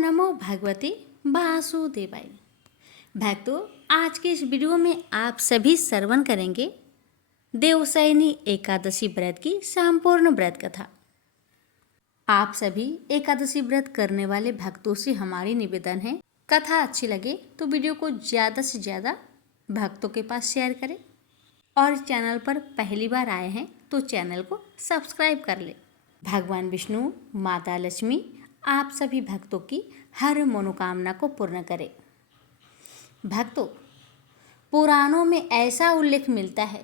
नमो भगवते वासुदेवाय। भक्तों, आज के इस वीडियो में आप सभी श्रवण करेंगे देवशयनी एकादशी व्रत की संपूर्ण व्रत कथा। आप सभी एकादशी व्रत करने वाले भक्तों से हमारी निवेदन है, कथा अच्छी लगे तो वीडियो को ज़्यादा से ज़्यादा भक्तों के पास शेयर करें और चैनल पर पहली बार आए हैं तो चैनल को सब्सक्राइब कर ले। भगवान विष्णु, माता लक्ष्मी आप सभी भक्तों की हर मनोकामना को पूर्ण करें। भक्तों, पुराणों में ऐसा उल्लेख मिलता है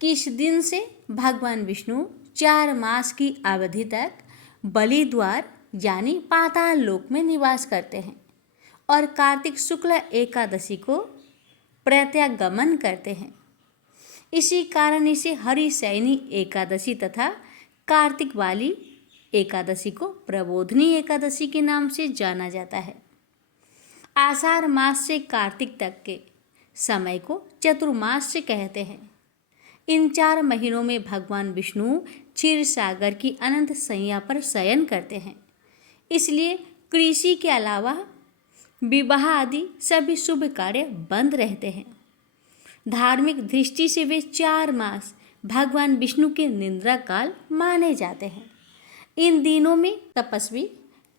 कि इस दिन से भगवान विष्णु 4 मास की अवधि तक बलि द्वार यानी पाताल लोक में निवास करते हैं और कार्तिक शुक्ल एकादशी को प्रत्यागमन करते हैं। इसी कारण इसे हरिशयनी एकादशी तथा कार्तिक वाली एकादशी को प्रबोधिनी एकादशी के नाम से जाना जाता है। आषाढ़ मास से कार्तिक तक के समय को चतुर्मास से कहते हैं। इन 4 महीनों में भगवान विष्णु क्षीर सागर की अनंत सैया पर शयन करते हैं, इसलिए कृषि के अलावा विवाह आदि सभी शुभ कार्य बंद रहते हैं। धार्मिक दृष्टि से वे 4 मास भगवान विष्णु के निद्रा काल माने जाते हैं। इन दिनों में तपस्वी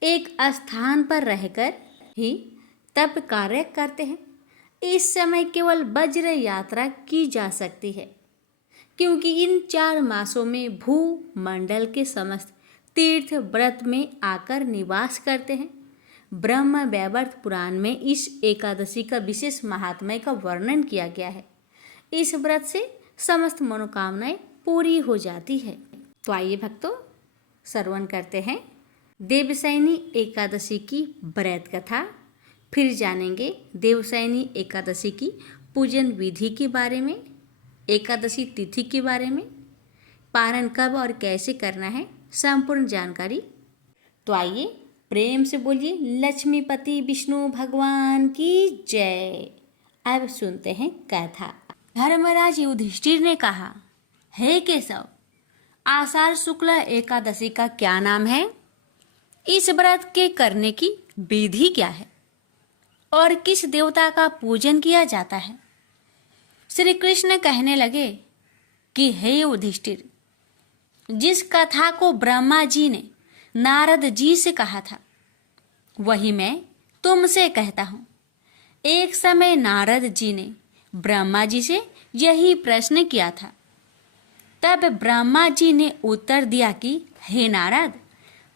एक स्थान पर रहकर ही तप कार्य करते हैं। इस समय केवल वज्र यात्रा की जा सकती है, क्योंकि इन 4 मासों में भूमंडल के समस्त तीर्थ व्रत में आकर निवास करते हैं। ब्रह्म वैवर्त पुराण में इस एकादशी का विशेष महात्म्य का वर्णन किया गया है। इस व्रत से समस्त मनोकामनाएं पूरी हो जाती है। तो आइए भक्तों, श्रवण करते हैं देवशयनी एकादशी की व्रत कथा। फिर जानेंगे देवशयनी एकादशी की पूजन विधि के बारे में, एकादशी तिथि के बारे में, पारण कब और कैसे करना है, संपूर्ण जानकारी। तो आइए प्रेम से बोलिए लक्ष्मीपति विष्णु भगवान की जय। अब सुनते हैं कथा। धर्मराज युधिष्ठिर ने कहा, हे केशव, आषाढ़ शुक्ल एकादशी का क्या नाम है? इस व्रत के करने की विधि क्या है और किस देवता का पूजन किया जाता है? श्री कृष्ण कहने लगे कि हे युधिष्ठिर, जिस कथा को ब्रह्मा जी ने नारद जी से कहा था वही मैं तुमसे कहता हूँ। एक समय नारद जी ने ब्रह्मा जी से यही प्रश्न किया था। तब ब्रह्मा जी ने उत्तर दिया कि हे नारद,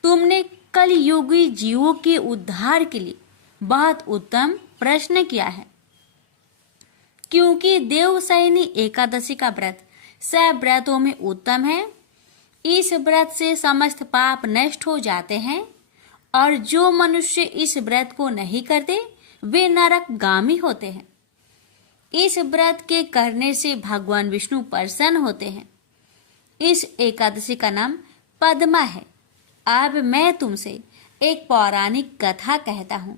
तुमने कलयुगी जीवों के उद्धार के लिए बहुत उत्तम प्रश्न किया है, क्योंकि देवशयनी एकादशी का व्रत सब व्रतों में उत्तम है। इस व्रत से समस्त पाप नष्ट हो जाते हैं और जो मनुष्य इस व्रत को नहीं करते वे नरकगामी होते हैं। इस व्रत के करने से भगवान विष्णु प्रसन्न होते हैं। इस एकादशी का नाम पद्मा है। अब मैं तुमसे एक पौराणिक कथा कहता हूँ,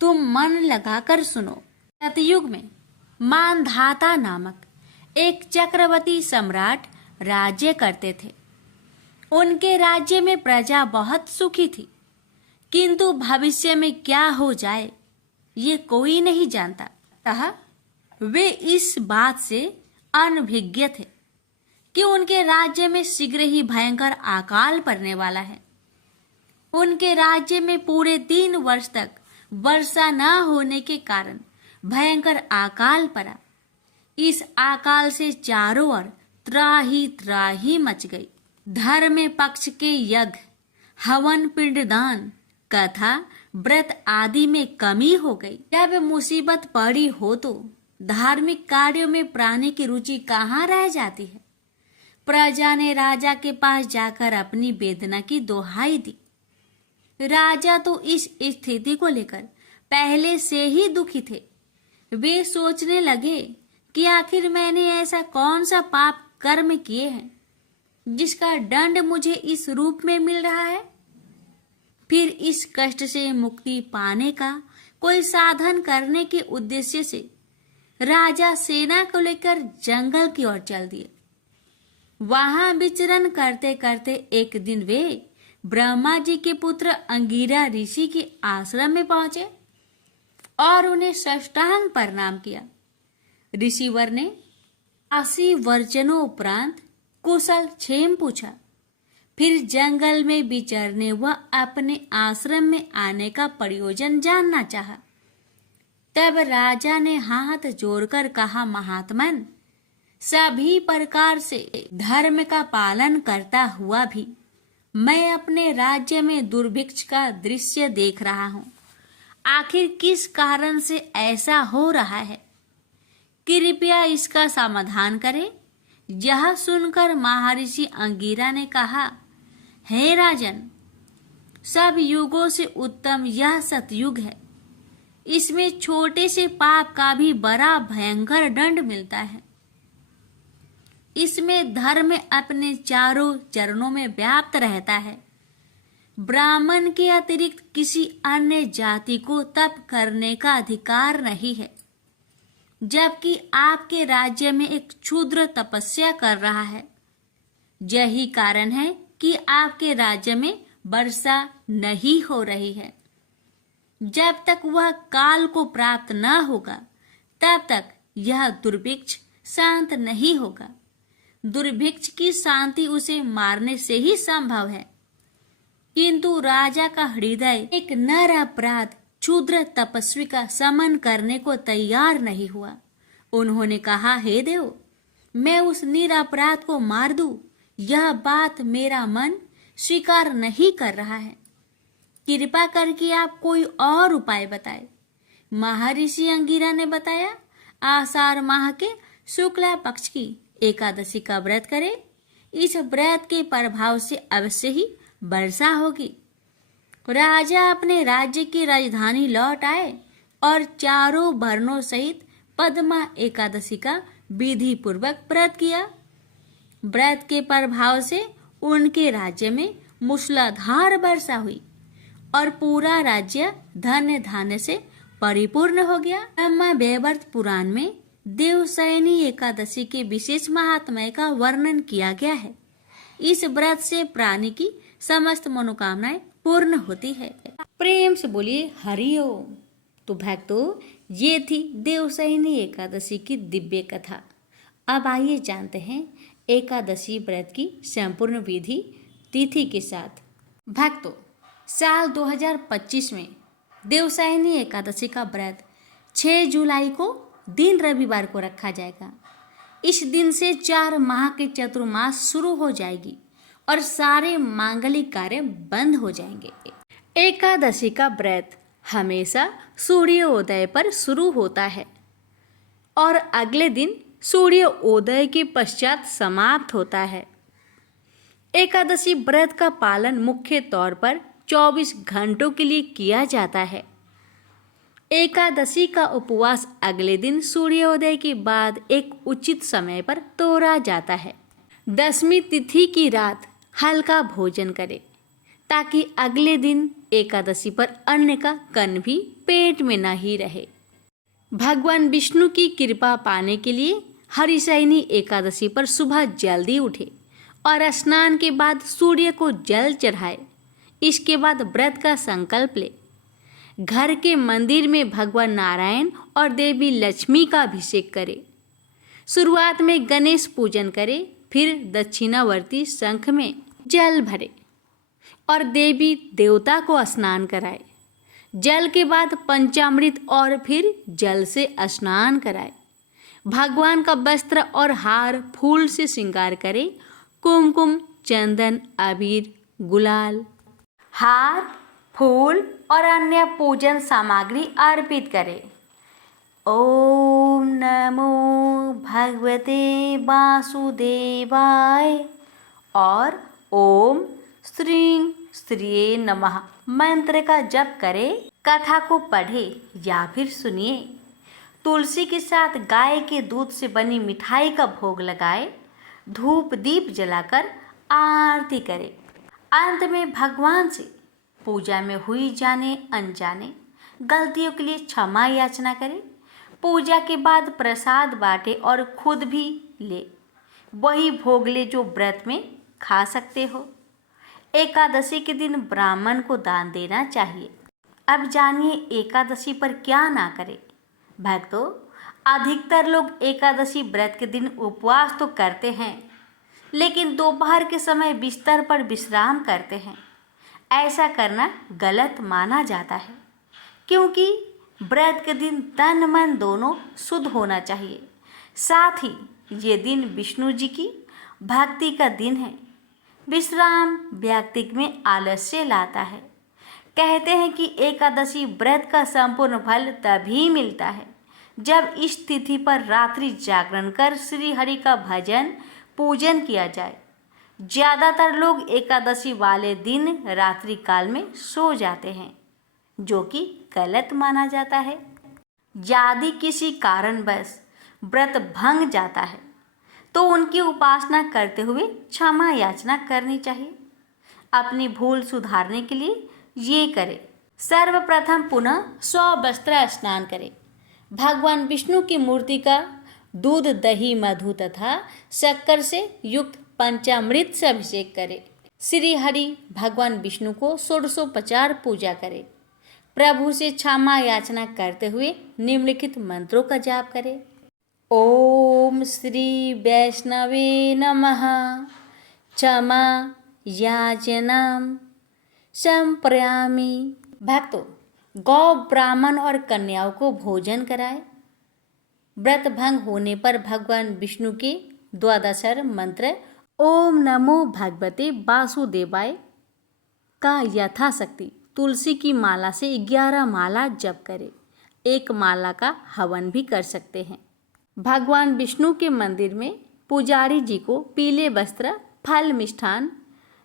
तुम मन लगाकर सुनो। सतयुग में मानधाता नामक एक चक्रवर्ती सम्राट राज्य करते थे। उनके राज्य में प्रजा बहुत सुखी थी, किंतु भविष्य में क्या हो जाए ये कोई नहीं जानता। अतः वे इस बात से अनभिज्ञ थे कि उनके राज्य में शीघ्र ही भयंकर अकाल पड़ने वाला है। उनके राज्य में पूरे 3 वर्ष तक वर्षा न होने के कारण भयंकर अकाल पड़ा। इस अकाल से चारों ओर त्राही मच गई। धर्म पक्ष के यज्ञ, हवन, पिंडदान, कथा, व्रत आदि में कमी हो गई। जब मुसीबत पड़ी हो तो धार्मिक कार्यों में प्राणी की रुचि कहाँ रह जाती है। प्रजा ने राजा के पास जाकर अपनी वेदना की दोहाई दी। राजा तो इस स्थिति को लेकर पहले से ही दुखी थे। वे सोचने लगे कि आखिर मैंने ऐसा कौन सा पाप कर्म किए हैं जिसका दंड मुझे इस रूप में मिल रहा है। फिर इस कष्ट से मुक्ति पाने का कोई साधन करने के उद्देश्य से राजा सेना को लेकर जंगल की ओर चल दिए। वहां विचरण करते करते एक दिन वे ब्रह्मा जी के पुत्र अंगिरा ऋषि के आश्रम में पहुंचे और उन्हें साष्टांग प्रणाम किया। ऋषिवर ने 80 वर्जनों उपरांत कुशल क्षेम पूछा। फिर जंगल में विचरने व अपने आश्रम में आने का प्रयोजन जानना चाहा। तब राजा ने हाथ जोड़कर कहा, महात्मन, सभी प्रकार से धर्म का पालन करता हुआ भी मैं अपने राज्य में दुर्भिक्ष का दृश्य देख रहा हूँ। आखिर किस कारण से ऐसा हो रहा है? कृपया इसका समाधान करें। यह सुनकर महर्षि अंगिरा ने कहा, हे राजन, सब युगों से उत्तम यह सतयुग है। इसमें छोटे से पाप का भी बड़ा भयंकर दंड मिलता है। इसमें धर्म अपने चारों चरणों में व्याप्त रहता है। ब्राह्मण के अतिरिक्त किसी अन्य जाति को तप करने का अधिकार नहीं है, जबकि आपके राज्य में एक क्षुद्र तपस्या कर रहा है। यही कारण है कि आपके राज्य में वर्षा नहीं हो रही है। जब तक वह काल को प्राप्त न होगा, तब तक यह दुर्भिक्ष शांत नहीं होगा। दुर्भिक्ष की शांति उसे मारने से ही संभव है। किंतु राजा का हृदय एक नर अपराध क्षुद्र तपस्वी का समन करने को तैयार नहीं हुआ। उन्होंने कहा, हे देव, मैं उस निरपराध को मार दूं, यह बात मेरा मन स्वीकार नहीं कर रहा है। कृपा करके आप कोई और उपाय बताएं। महर्षि अंगिरा ने बताया, आषाढ़ माह के शुक्ला पक्ष की एकादशी का व्रत करें। इस व्रत के प्रभाव से अवश्य ही वर्षा होगी। राजा अपने राज्य की राजधानी लौट आए और चारों वर्णों सहित पद्मा एकादशी का विधि पूर्वक व्रत किया। व्रत के प्रभाव से उनके राज्य में मूसलाधार वर्षा हुई और पूरा राज्य धन्य धान्य से परिपूर्ण हो गया। ब्रह्मा वैवर्त पुराण में देवशयनी एकादशी के विशेष महात्म्य का वर्णन किया गया है। इस व्रत से प्राणी की समस्त मनोकामनाएं पूर्ण होती है। प्रेम से बोलिए हरि ओम। तो भक्तों, ये थी देवशयनी एकादशी की दिव्य कथा। अब आइए जानते हैं एकादशी व्रत की संपूर्ण विधि तिथि के साथ। भक्तों, साल 2025 में देवशयनी एकादशी का व्रत 6 जुलाई को दिन रविवार को रखा जाएगा। इस दिन से 4 माह के चतुर्मास शुरू हो जाएगी और सारे मांगलिक कार्य बंद हो जाएंगे। एकादशी का व्रत हमेशा सूर्योदय पर शुरू होता है और अगले दिन सूर्योदय के पश्चात समाप्त होता है। एकादशी व्रत का पालन मुख्य तौर पर 24 घंटों के लिए किया जाता है। एकादशी का उपवास अगले दिन सूर्योदय के बाद एक उचित समय पर तोड़ा जाता है। 10वीं तिथि की रात हल्का भोजन करें ताकि अगले दिन एकादशी पर अन्न का कण भी पेट में नहीं रहे। भगवान विष्णु की कृपा पाने के लिए हरिशयनी एकादशी पर सुबह जल्दी उठे और स्नान के बाद सूर्य को जल चढ़ाए। इसके बाद व्रत का संकल्प ले। घर के मंदिर में भगवान नारायण और देवी लक्ष्मी का अभिषेक करें। शुरुआत में गणेश पूजन करें, फिर दक्षिणावर्ती शंख में जल भरे और देवी देवता को स्नान कराए। जल के बाद पंचामृत और फिर जल से स्नान कराए। भगवान का वस्त्र और हार फूल से श्रृंगार करें। कुमकुम, चंदन, अबीर, गुलाल, हार, फूल और अन्य पूजन सामग्री अर्पित करें। ओम नमो भगवते वासुदेवाय और ओम श्रीं श्रीये नमः मंत्र का जप करें। कथा को पढ़े या फिर सुनिए। तुलसी के साथ गाय के दूध से बनी मिठाई का भोग लगाए। धूप दीप जलाकर आरती करें। अंत में भगवान से पूजा में हुई जाने अनजाने गलतियों के लिए क्षमा याचना करें। पूजा के बाद प्रसाद बांटे और खुद भी ले। वही भोग ले जो व्रत में खा सकते हो। एकादशी के दिन ब्राह्मण को दान देना चाहिए। अब जानिए एकादशी पर क्या ना करें। भक्तों, अधिकतर लोग एकादशी व्रत के दिन उपवास तो करते हैं, लेकिन दोपहर के समय बिस्तर पर विश्राम करते हैं। ऐसा करना गलत माना जाता है, क्योंकि व्रत के दिन तन मन दोनों शुद्ध होना चाहिए। साथ ही ये दिन विष्णु जी की भक्ति का दिन है। विश्राम व्यक्ति में आलस्य लाता है। कहते हैं कि एकादशी व्रत का संपूर्ण फल तभी मिलता है जब इस तिथि पर रात्रि जागरण कर श्री हरि का भजन पूजन किया जाए। ज़्यादातर लोग एकादशी वाले दिन रात्रि काल में सो जाते हैं, जो कि गलत माना जाता है। यदि किसी कारणवश व्रत भंग जाता है तो उनकी उपासना करते हुए क्षमा याचना करनी चाहिए। अपनी भूल सुधारने के लिए ये करें। सर्वप्रथम पुनः स्ववस्त्र स्नान करें। भगवान विष्णु की मूर्ति का दूध, दही, मधु तथा शक्कर से युक्त पंचामृत से अभिषेक करें। श्री हरि भगवान विष्णु को षोडशोपचार पूजा करें। प्रभु से क्षमा याचना करते हुए निम्नलिखित मंत्रों का जाप करें। ओम श्री वैष्णवे नमः। क्षमा याचनाम संप्रयामि। भक्तों, गौ, ब्राह्मण और कन्याओं को भोजन कराए। व्रत भंग होने पर भगवान विष्णु के द्वादशाक्षर मंत्र ओम नमो भगवते वासुदेवाय का यथाशक्ति तुलसी की माला से 11 माला जप करें। एक माला का हवन भी कर सकते हैं। भगवान विष्णु के मंदिर में पुजारी जी को पीले वस्त्र, फल, मिष्ठान,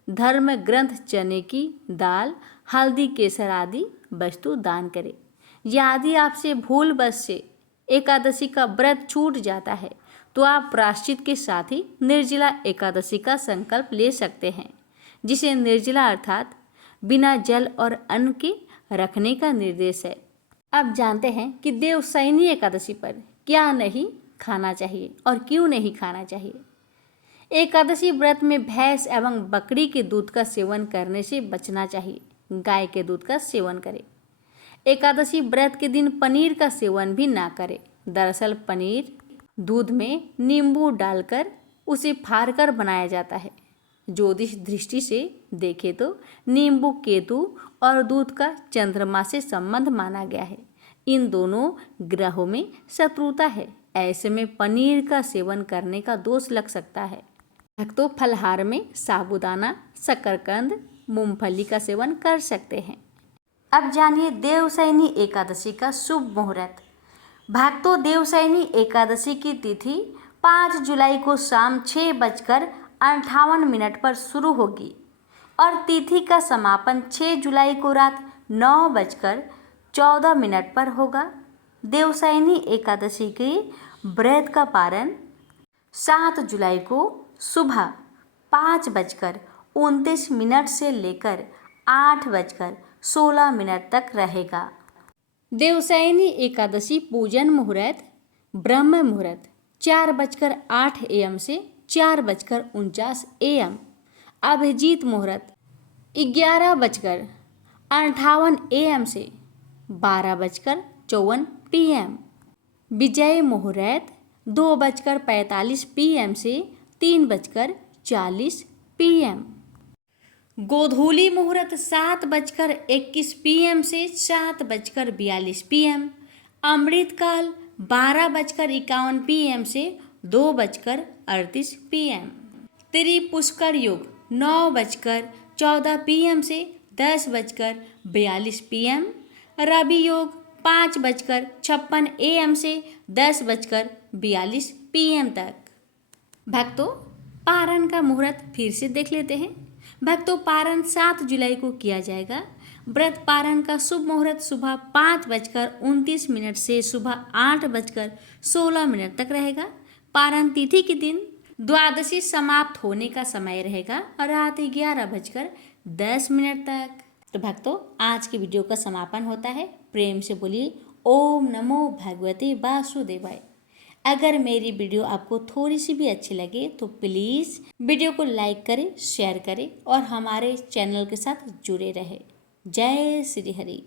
धर्म ग्रंथ, चने की दाल, हल्दी, केसर आदि वस्तु दान करें। यदि आपसे भूलवश से एकादशी का व्रत छूट जाता है तो आप प्रायश्चित के साथ ही निर्जला एकादशी का संकल्प ले सकते हैं, जिसे निर्जला अर्थात बिना जल और अन्न के रखने का निर्देश है। अब जानते हैं कि देवशयनी एकादशी पर क्या नहीं खाना चाहिए और क्यों नहीं खाना चाहिए। एकादशी व्रत में भैंस एवं बकरी के दूध का सेवन करने से बचना चाहिए। गाय के दूध का सेवन करें। एकादशी व्रत के दिन पनीर का सेवन भी ना करें। दरअसल पनीर दूध में नींबू डालकर उसे फाड़कर बनाया जाता है। ज्योतिष दृष्टि से देखें तो नींबू केतु और दूध का चंद्रमा से संबंध माना गया है। इन दोनों ग्रहों में शत्रुता है। ऐसे में पनीर का सेवन करने का दोष लग सकता है। भक्तों, फलहार में साबूदाना, शकरकंद, मूंगफली का सेवन कर सकते हैं। अब जानिए देवशयनी एकादशी का शुभ मुहूर्त। भक्तों, देवशयनी एकादशी की तिथि 5 जुलाई को शाम 6:58 पर शुरू होगी और तिथि का समापन 6 जुलाई को रात 9:14 पर होगा। देवशयनी एकादशी के व्रत का पारण 7 जुलाई को सुबह 5:29 से लेकर 8:16 तक रहेगा। देवशयनी एकादशी पूजन मुहूर्त ब्रह्म मुहूर्त 4:08 AM से 4:49 AM। अभिजीत मुहूर्त 11:58 AM से 12:54 PM। विजय मुहूर्त 2:45 PM से 3:40 PM। गोधूली मुहूर्त 7:21 PM से 7:42 PM। अमृतकाल 12:51 PM से 2:38 PM। त्रिपुष्कर योग 9:14 PM से 10:42 PM। रवि योग 5:56 AM से 10:42 PM तक। भक्तों, पारण का मुहूर्त फिर से देख लेते हैं। भक्तों, पारण 7 जुलाई को किया जाएगा। व्रत पारण का शुभ मुहूर्त सुबह 5:29 से सुबह 8:16 तक रहेगा। पारण तिथि के दिन द्वादशी समाप्त होने का समय रहेगा और रात 11:10 तक। तो भक्तों, आज की वीडियो का समापन होता है। प्रेम से बोलिए ओम नमो भगवते वासुदेवाय। अगर मेरी वीडियो आपको थोड़ी सी भी अच्छी लगे तो प्लीज़ वीडियो को लाइक करें, शेयर करें और हमारे चैनल के साथ जुड़े रहें। जय श्री हरि।